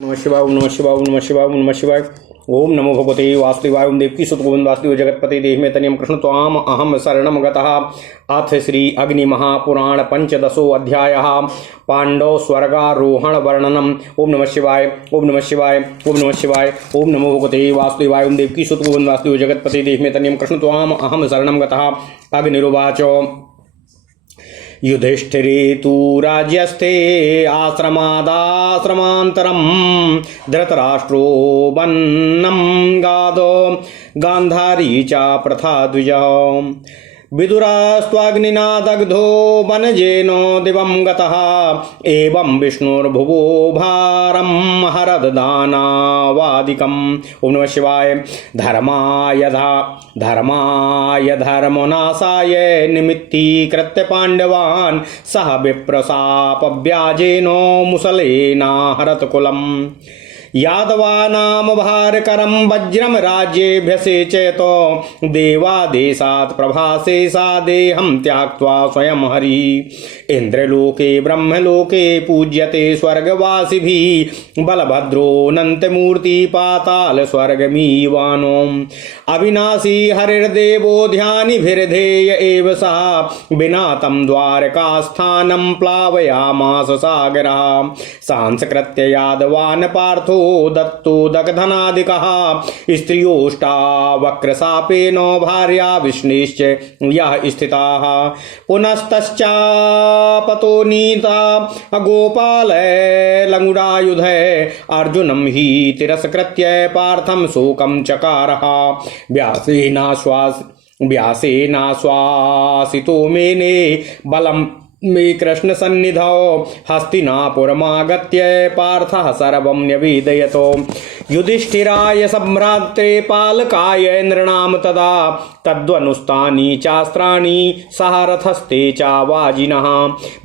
नमः शिवाय ओम नमः शिवाय ओम नमः शिवाय ओम नमः शिवाय ओम नमो भगवते वासुदेवाय ओम देवकी सुत गोविंद वासुदेव जगतपते देह में तनियम कृष्ण त्वाम अहम शरणम गतः। अथ श्री अग्नि महापुराण पंचदशो अध्यायः पांडव स्वर्गारोहण वर्णनम। ओम नमः शिवाय ओम नमः शिवाय ओम नमः शिवाय ओम नमो भगवते वासुदेवाय ओम देवकी सुत गोविंद वासुदेव जगतपते देह में तनियम कृष्ण त्वाम अहम शरणम गतः। अग्निरुवाच युधिष्ठिरे तु राज्यस्थे आश्रमादाश्रमान्तरं धृतराष्ट्रो वन्नं गादो गान्धारी च प्रथा द्विज विदुरास्त्वाग्निना दग्धो वनजेनो दिवं गतः एवं विष्णुर्भुवो भारं हरददानावादिकम्। ओम नमः शिवाय धर्माय धर्मनाशाय निमित्तीकृत्य पाण्डवान् सह विप्रशापव्याजेनो मुसलेना हरतकुलम् यादवानाम भारकरं वज्रम राज्येभ्यसेचयतो देवादेशात् प्रभासेशादेहं त्याक्त्वा स्वयं हरि इंद्रलोके ब्रह्मलोके पूज्यते स्वर्गवासिभिः बलभद्रोऽनन्तमूर्ति पाताल स्वर्गमीवानो अविनाशी हरिर्देवो ध्यानिभिर्धेय एव सः विना तं द्वारकास्थानं प्लावयामास सागरः सांस्कृत्य यादवान् पार्थो दत्तो दग्धनादिकः स्त्रियोष्टावक्रशापेन भार्या विष्णुश्च यः स्थिताः पुनस्तश्चापतो नीता गोपाल लंगुरायुधे अर्जुनं हि तिरस्कृत्य पार्थं शोकं चकारः व्यासेनाश्वासितो मेने बलं मे कृष्ण सन्निधौ हस्तिनापुरमागत्य पार्थः सर्वं न्यवेदयतो युधिष्ठिराय सम्भ्रात्रे पालकाय नृणां तदा तद्वनुस्तानि चास्त्राणि सारथस्ते चावाजिनः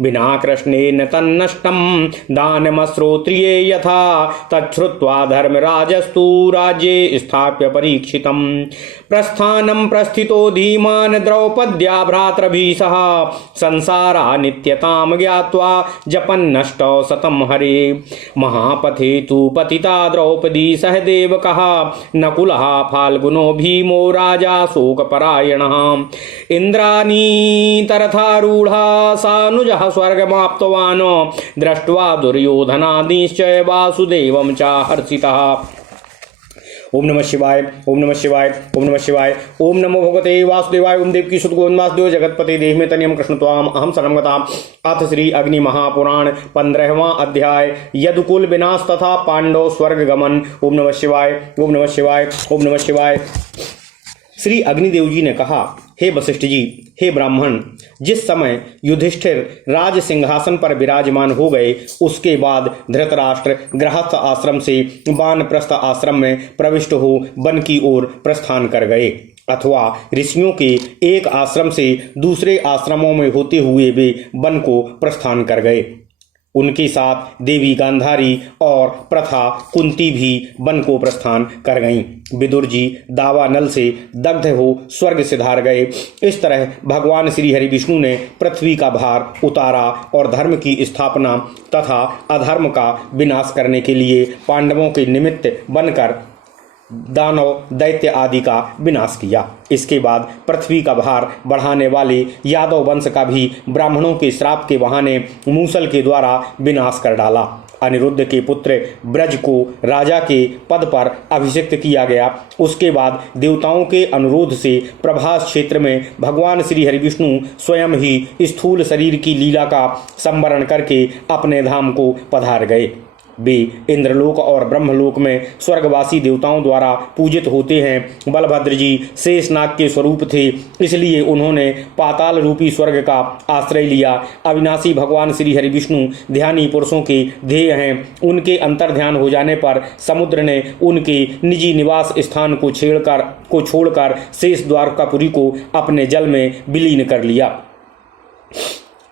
विना कृष्णेन तन्नष्टं दानमश्रोत्रिये यथा तच्छ्रुत्वा धर्मराजस्तु राज्ये स्थाप्य परीक्षितं प्रस्थानं प्रस्थितो धीमान् द्रौपद्या भ्रातृभिः सह संसारा नित्यतां ज्ञात्वा जपन्नष्टौ शतं हरे महापथे तु पतिता द्रौपदी सह देवकः नकुलः फाल्गुनो भीमो राजा शोकपरायणः इन्द्रानीतरथारूढः सानुजः स्वर्गमाप्तवान् दृष्ट्वा दुर्योधनादिश्च वासुदेवं च हर्षितः। ओम नमः शिवाय ओम नमः शिवाय ओम नमः शिवाय ओम नमो भगवते वासुदेवाय ओम देवकी सुत गोविंद वासुदेव जगतपते देह में तनियम कृष्ण त्वाम अहम शरणं गतः। अथ श्री अग्नि महापुराण 15वां अध्याय यदुकुल विनाश तथा पांडव स्वर्ग गमन। ओम नमः शिवाय ओम नमः शिवाय ओम नमः शिवाय। श्री अग्निदेव जी ने कहा, हे वशिष्ठ जी, हे ब्राह्मण, जिस समय युधिष्ठिर राज सिंहासन पर विराजमान हो गए उसके बाद धृतराष्ट्र गृहस्थ आश्रम से वानप्रस्थ आश्रम में प्रविष्ट हो वन की ओर प्रस्थान कर गए अथवा ऋषियों के एक आश्रम से दूसरे आश्रमों में होते हुए वे वन को प्रस्थान कर गए। उनके साथ देवी गांधारी और प्रथा कुंती भी वन को प्रस्थान कर गईं। विदुर जी दावानल से दग्ध हो स्वर्ग सिधार गए। इस तरह भगवान श्री हरि विष्णु ने पृथ्वी का भार उतारा और धर्म की स्थापना तथा अधर्म का विनाश करने के लिए पांडवों के निमित्त बनकर दानव दैत्य आदि का विनाश किया। इसके बाद पृथ्वी का भार बढ़ाने वाले यादव वंश का भी ब्राह्मणों के श्राप के बहाने मूसल के द्वारा विनाश कर डाला। अनिरुद्ध के पुत्र ब्रज को राजा के पद पर अभिषिक्त किया गया। उसके बाद देवताओं के अनुरोध से प्रभास क्षेत्र में भगवान श्री हरि विष्णु स्वयं ही स्थूल शरीर की लीला का संवरण करके अपने धाम को पधार गए। वे इंद्रलोक और ब्रह्मलोक में स्वर्गवासी देवताओं द्वारा पूजित होते हैं। बलभद्र जी शेषनाग के स्वरूप थे, इसलिए उन्होंने पाताल रूपी स्वर्ग का आश्रय लिया। अविनाशी भगवान श्री हरि विष्णु ध्यानी पुरुषों के ध्येय हैं। उनके अंतर्ध्यान हो जाने पर समुद्र ने उनके निजी निवास स्थान को छोड़कर शेष द्वारकापुरी को अपने जल में विलीन कर लिया।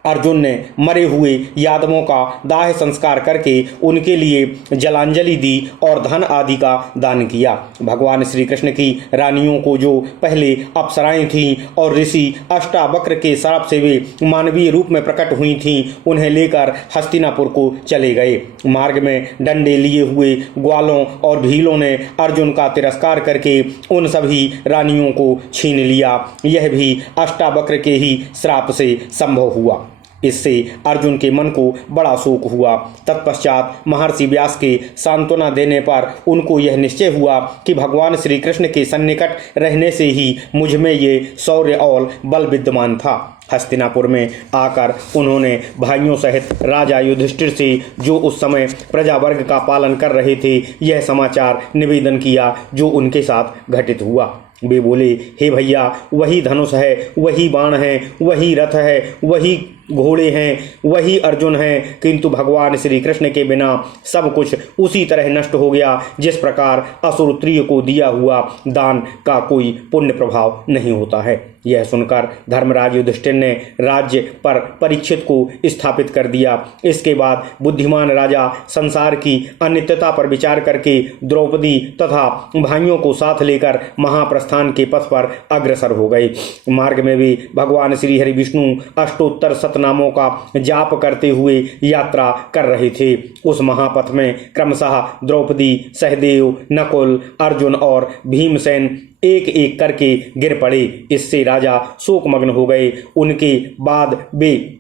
अर्जुन ने मरे हुए यादवों का दाह संस्कार करके उनके लिए जलांजलि दी और धन आदि का दान किया। भगवान श्री कृष्ण की रानियों को जो पहले अप्सराएं थीं और ऋषि अष्टावक्र के श्राप से वे मानवीय रूप में प्रकट हुई थीं, उन्हें लेकर हस्तिनापुर को चले गए। मार्ग में डंडे लिए हुए ग्वालों और भीलों ने अर्जुन का तिरस्कार करके उन सभी रानियों को छीन लिया। यह भी अष्टावक्र के ही श्राप से संभव हुआ। इससे अर्जुन के मन को बड़ा शोक हुआ। तत्पश्चात महर्षि व्यास के सांत्वना देने पर उनको यह निश्चय हुआ कि भगवान श्री कृष्ण के सन्निकट रहने से ही मुझ में ये शौर्य और बल विद्यमान था। हस्तिनापुर में आकर उन्होंने भाइयों सहित राजा युधिष्ठिर से, जो उस समय प्रजा वर्ग का पालन कर रहे थे, यह समाचार निवेदन किया जो उनके साथ घटित हुआ। वे बोले, हे भैया, वही धनुष है, वही बाण है, वही रथ है, वही घोड़े हैं, वही अर्जुन हैं, किंतु भगवान श्री कृष्ण के बिना सब कुछ उसी तरह नष्ट हो गया जिस प्रकार असुर त्रिय को दिया हुआ दान का कोई पुण्य प्रभाव नहीं होता है। यह सुनकर धर्मराज युधिष्ठिर ने राज्य पर परीक्षित को स्थापित कर दिया। इसके बाद बुद्धिमान राजा संसार की अनित्यता पर विचार करके द्रौपदी तथा भाइयों को साथ लेकर महाप्रस्थान के पथ पर अग्रसर हो गए। मार्ग में भी भगवान श्री हरि विष्णु अष्टोत्तर सतनामों का जाप करते हुए यात्रा कर रहे थे। उस महापथ में क्रमशः द्रौपदी, सहदेव, नकुल, अर्जुन और भीमसेन एक एक करके गिर पड़े। इससे राजा शोकमग्न हो गए। उनके बाद वे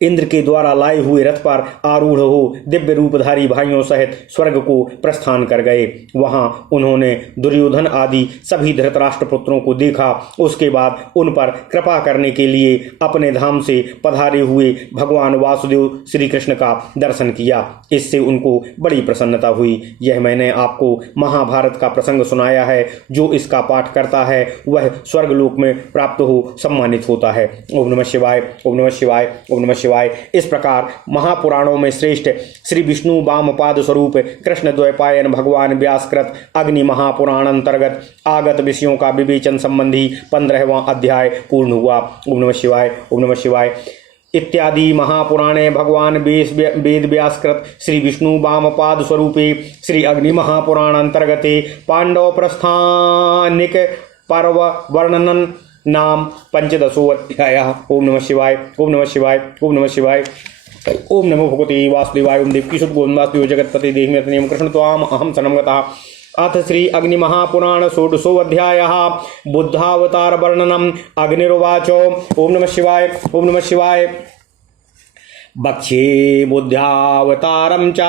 इंद्र के द्वारा लाए हुए रथ पर आरूढ़ हो दिव्य रूपधारी भाइयों सहित स्वर्ग को प्रस्थान कर गए। वहां उन्होंने दुर्योधन आदि सभी धृतराष्ट्र पुत्रों को देखा। उसके बाद उन पर कृपा करने के लिए अपने धाम से पधारे हुए भगवान वासुदेव श्री कृष्ण का दर्शन किया। इससे उनको बड़ी प्रसन्नता हुई। यह मैंने आपको महाभारत का प्रसंग सुनाया है। जो इसका पाठ करता है वह स्वर्गलोक में प्राप्त हो सम्मानित होता है। ओम नमः शिवाय, ओम नमः शिवाय, ओम नमः शिवाय। इस प्रकार महापुराणों में श्रेष्ठ श्री विष्णु वामपाद स्वरूप कृष्ण द्वैपायन भगवान व्यासकृत अग्नि महापुराण अंतर्गत आगत विषयों का विवेचन संबंधी 15वां अध्याय पूर्ण हुआ। ओम नमः शिवाय, ओम नमः शिवाय। इत्यादि महापुराणे भगवान वेद व्यासकृत श्री विष्णु वामपाद स्वरूपे श्री अग्नि महापुराण अंतर्गते पांडव प्रस्थानिक पर्व वर्णनन नाम 15वां अध्याय। ओम नमः शिवाय, ओम नमः शिवाय, ओम नमः शिवाय। ओम नमो भगवते वासुदेवाय। ओम देवकी सुत गोविंदास्ति जगत्पते देहिमेतनियम कृष्ण त्वाम अहम सनमगतः। अथ श्री अग्नि महापुराण 16वां अध्यायः बुद्धावतार वर्णनम। अग्निरुवाच। ओम नमः शिवाय, ओम नमः शिवाय। भक्ष्ये बुद्ध्यावतारं च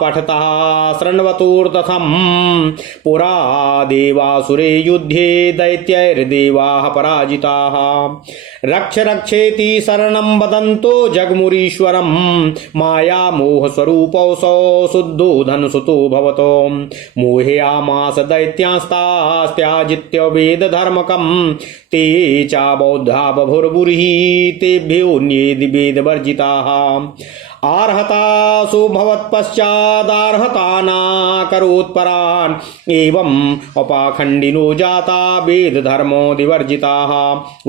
पठतः शृण्वतुर्दथं पुरा देवासुरे युद्धे दैत्यैर्देवाः पराजिताः। रक्ष रक्षेति शरणं वदन्तो जगमुरीश्वरं मायामोहस्वरूपौसौ शुद्धोधनसुतो भवतो मोहयामास दैत्यांस्तास्त्याजित्य वेदधर्मकं ते च बौद्धा बभुर्बुर्हि तेभ्योऽन्ये वेदवर्जिताः। आर्हतासु भवत्पश्चादार्हतानाकरोत्परान् एवं अपाखण्डिनो जाता वेद धर्मो दिवर्जिताः।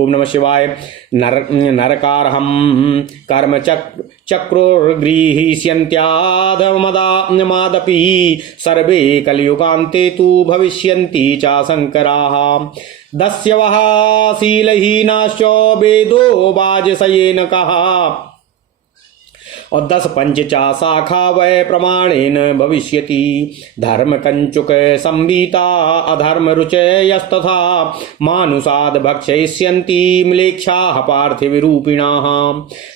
ओम नमः शिवाय। नरकारहं कर्म चक्रुर्गृहीष्यन्त्याधमादपि सर्वे कलियुगान्ते तु भविष्यन्ति च शङ्कराः। दस्यवः शीलहीनाश्च वेदो वाजसयेन कः और 10 पंच चा शाखा वै प्रमाणेन भविष्यति। धर्म कंचुक संवीता अधर्म रुचयस्तथा मानुषाद भक्षयिष्यन्ति म्लेच्छाः पार्थिवरूपिणाः।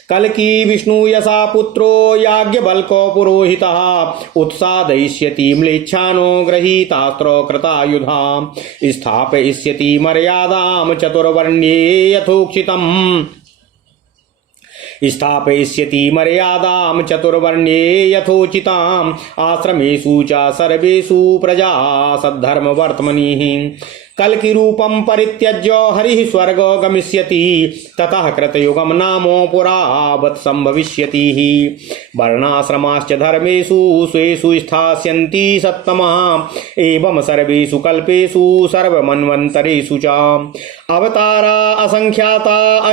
कल्की विष्णु यशा पुत्रो याज्ञवल्को पुरोहितः उत्सादयिष्यति म्लेच्छानो गृहीतास्त्र कृतायुधा। स्थापयिष्यति मर्यादां चतुर्वर्ण्ये यथोक्षितम्। स्थापयिष्यति मर्यादां चतुर्वर्ण्ये यथोचिताम्। आश्रमेषु च सर्वेषु प्रजा सद्धर्मवर्त्मनिः। कल्कि रूपं परित्यज्य हरिः स्वर्गो गमिष्यति। ततः कृतयुगं नामो पुरावत् संभविष्यति। वर्णाश्रमाश्च धर्मेषु स्वेषु स्थास्यन्ति सत्तमः। एवं सर्वेषु कल्पेषु सर्वमन्वन्तरेषु च अवतारा असंख्याता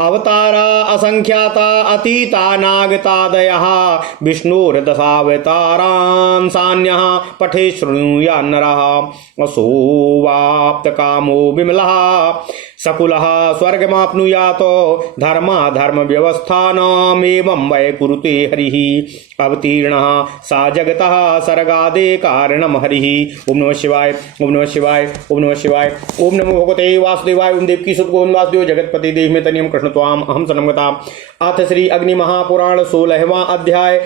अवतारा असंख्याता अतीता नागतादयः विष्णोर्दशावतारान् सान्यः पठे शृणुयान् नरः असोवाप्तकामो विमलः सकुलः स्वर्गमाप्नुयात् धर्माधर्म व्यवस्थानामेवं वै कुरुते हरिः अवतीर्णः सा जगतः सर्गादे कारणम हरिः। ओम नमः शिवाय ओम नमः शिवाय ओम नमः शिवाय ओम नमो भगवते वासुदेवाय ओम देवकी सुत गोविंद वासुदेव जगतपति देव में तनियम कृष्ण त्वाम अहम सनमगता। अथ श्री अग्नि महापुराण 16वां अध्याय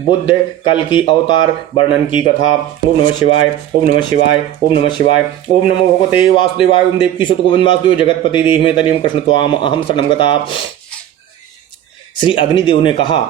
बुद्ध कल की अवतार वर्णन की कथा। ओम नमः शिवाय ओम नमः शिवाय ओम नमः शिवाय ओम नमो भगवते वासुदेवाय ओम देवकी सुत गोविंद वासुदेव जगतपति देव में तनियम कृष्ण त्वाम अहम सनमगता। श्री अग्निदेव ने कहा,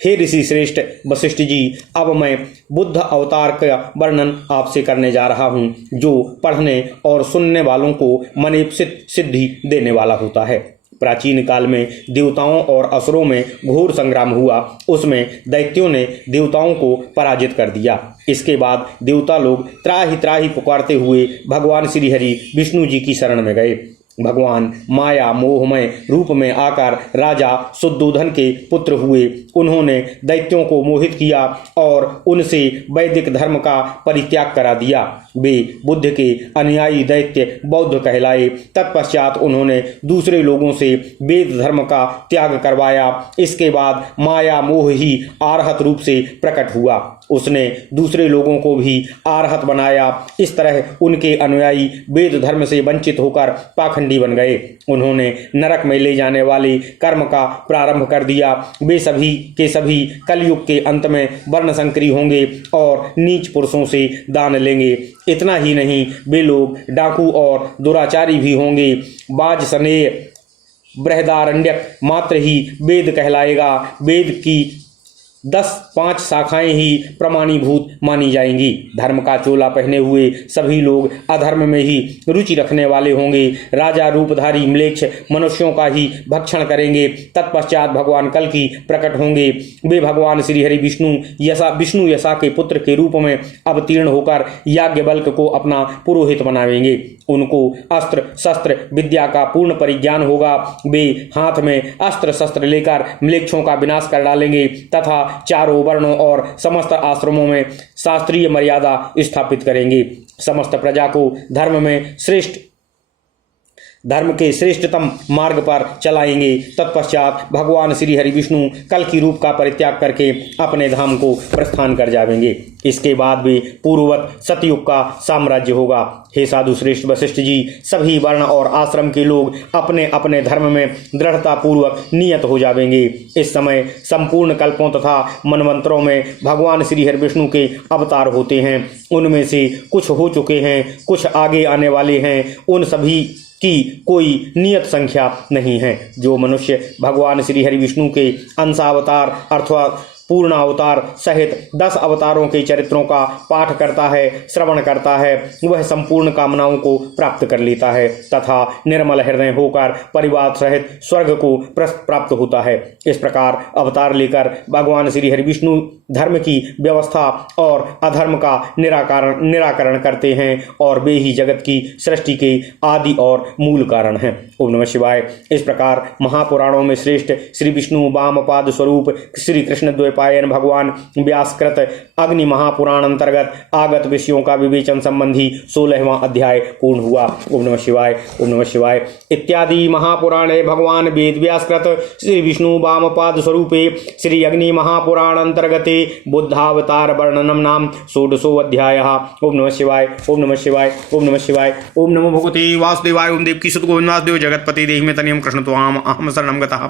हे ऋषि श्रेष्ठ वशिष्ठ जी, अब मैं बुद्ध अवतार का वर्णन आपसे करने जा रहा हूँ, जो पढ़ने और सुनने वालों को मनेप्सित सिद्धि देने वाला होता है। प्राचीन काल में देवताओं और असुरों में घोर संग्राम हुआ। उसमें दैत्यों ने देवताओं को पराजित कर दिया। इसके बाद देवता लोग त्राहि त्राहि पुकारते हुए भगवान श्री हरि विष्णु जी की शरण में गए। भगवान माया मोहमय रूप में आकर राजा शुद्धोधन के पुत्र हुए। उन्होंने दैत्यों को मोहित किया और उनसे वैदिक धर्म का परित्याग करा दिया। वे बुद्ध के अनुयायी दैत्य बौद्ध कहलाए। तत्पश्चात उन्होंने दूसरे लोगों से वेद धर्म का त्याग करवाया। इसके बाद माया मोह ही आरहत रूप से प्रकट हुआ। उसने दूसरे लोगों को भी आरहत बनाया। इस तरह उनके अनुयायी वेद धर्म से वंचित होकर पाखंडी बन गए। उन्होंने नरक में ले जाने वाले कर्म का प्रारंभ कर दिया। वे सभी के सभी कलयुग के अंत में वर्ण संकरी होंगे और नीच पुरुषों से दान लेंगे। इतना ही नहीं, वे लोग डाकू और दुराचारी भी होंगे। बाज स्नेह बृहदारण्यक मात्र ही वेद कहलाएगा। वेद की 5 शाखाएं ही प्रमाणीभूत मानी जाएंगी। धर्म का चोला पहने हुए सभी लोग अधर्म में ही रुचि रखने वाले होंगे। राजा रूपधारी म्लेच्छ मनुष्यों का ही भक्षण करेंगे। तत्पश्चात भगवान कल की प्रकट होंगे। वे भगवान श्री हरि विष्णु यशा के पुत्र के रूप में अवतीर्ण होकर याज्ञवल्क्य को अपना पुरोहित बनावेंगे। उनको अस्त्र शस्त्र विद्या का पूर्ण परिज्ञान होगा। वे हाथ में अस्त्र शस्त्र लेकर म्लेच्छों का विनाश कर डालेंगे तथा चारों वर्णों और समस्त आश्रमों में शास्त्रीय मर्यादा स्थापित करेंगे। समस्त प्रजा को धर्म के श्रेष्ठतम मार्ग पर चलाएंगे। तत्पश्चात भगवान श्री हरि विष्णु कल की रूप का परित्याग करके अपने धाम को प्रस्थान कर जाएंगे। इसके बाद भी पूर्ववत सतयुग का साम्राज्य होगा। हे साधु श्रेष्ठ वशिष्ठ जी, सभी वर्ण और आश्रम के लोग अपने अपने धर्म में दृढ़ता पूर्वक नियत हो जाएंगे। इस समय संपूर्ण कल्पों तथा मनवंतरों में भगवान श्री हरि विष्णु के अवतार होते हैं। उनमें से कुछ हो चुके हैं, कुछ आगे आने वाले हैं। उन सभी की कोई नियत संख्या नहीं है। जो मनुष्य भगवान श्री हरि विष्णु के अंशावतार अर्थात पूर्ण अवतार सहित 10 अवतारों के चरित्रों का पाठ करता है, श्रवण करता है, वह संपूर्ण कामनाओं को प्राप्त कर लेता है तथा निर्मल हृदय होकर परिवार सहित स्वर्ग को प्राप्त होता है। इस प्रकार अवतार लेकर भगवान श्री हरि विष्णु धर्म की व्यवस्था और अधर्म का निराकरण करते हैं और वे ही जगत की सृष्टि के आदि और मूल कारण हैं। ओम नमः शिवाय। इस प्रकार महापुराणों में श्रेष्ठ श्री विष्णु वामपाद स्वरूप श्री कृष्ण द्वैपायन भगवान व्यासकृत अग्नि महापुराण अंतर्गत आगत विषयों का विवेचन संबंधी 16वां अध्याय पूर्ण हुआ। ओम नमः शिवाय ओम नमः शिवाय। इत्यादि महापुराणे भगवान वेद व्यासकृत श्री विष्णु वामपाद स्वरूपे श्री अग्नि महापुराण अंतर्गते बुद्धावतार वर्णनम नाम 16 अध्यायः। ओम नमः शिवाय ओम नमः शिवाय ओम नमः शिवाय। ओम नमो भगवते वासुदेवाय ओम देवकी सुत गोविंद वासुदेव जगतपति देहि में तनियम कृष्ण त्वाम अहम शरणं गतः।